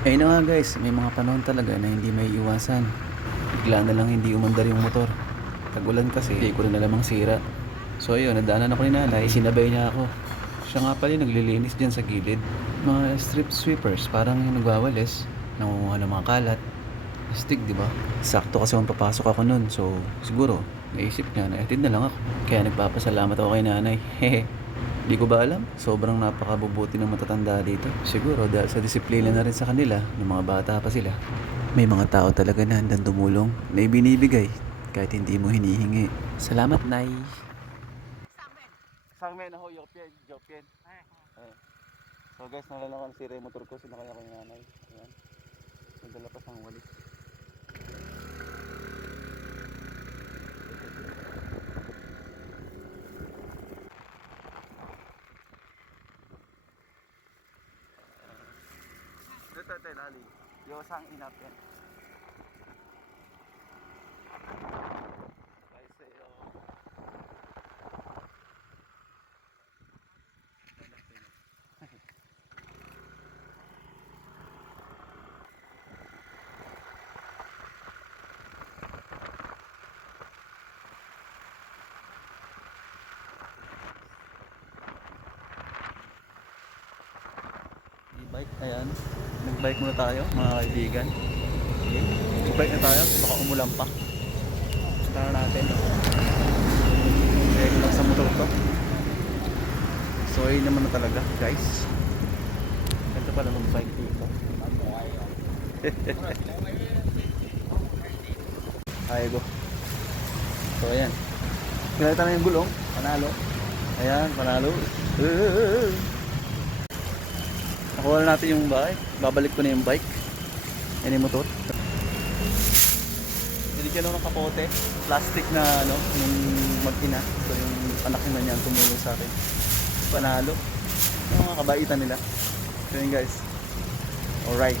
Eh na nga guys, may mga panahon talaga na hindi may iwasan. Bigla na lang hindi umandar yung motor. Tag-ulan kasi, hindi ko rin alamang sira. So ayun, nadaanan ako ni nanay, sinabay niya ako. Siya nga pala yung naglilinis dyan sa gilid. Mga strip sweepers, parang yung nagwawalis, nangunguha ng mga kalat. Astig, di ba? Sakto kasi kung papasok ako nun, so siguro, naisip niya, naitid na lang ako. Kaya nagpapasalamat ako kay nanay. Hehe. Di ko ba alam? Sobrang napakabubuti ng matatanda dito. Siguro dahil sa disiplina na rin sa kanila, ng mga bata pa sila. May mga tao talaga na handang tumulong, na ibinibigay, kahit hindi mo hinihingi. Salamat, Nay. Sangmen ako, Jopien. Jopien. So guys, nalala ko na sira yung motor ko, sinakaya ko yung nanay. Ayan. Nagdala pa sang walis. Ito, nali. Yosang inap yan. Guys, bike, ayan. Nag-bike muna tayo, mga kaibigan. Okay. Nag-bike na tayo, baka umulan pa. Tara natin. Check lang sa motor ko. So, ayun naman na talaga, guys. Ito pala mag-bike dito. Ay, go. So, ayan. Kinakita na yung gulong. Panalo. Ayan, panalo. Nakuha na natin yung bike. Babalik ko na yung bike. Yan yung motor. Binigyan ako ng kapote. Plastic na ano, yung mag-ina. So yung anak na niya tumulong sa akin. Panalo. Yung mga kabaitan nila. So yun guys. Alright.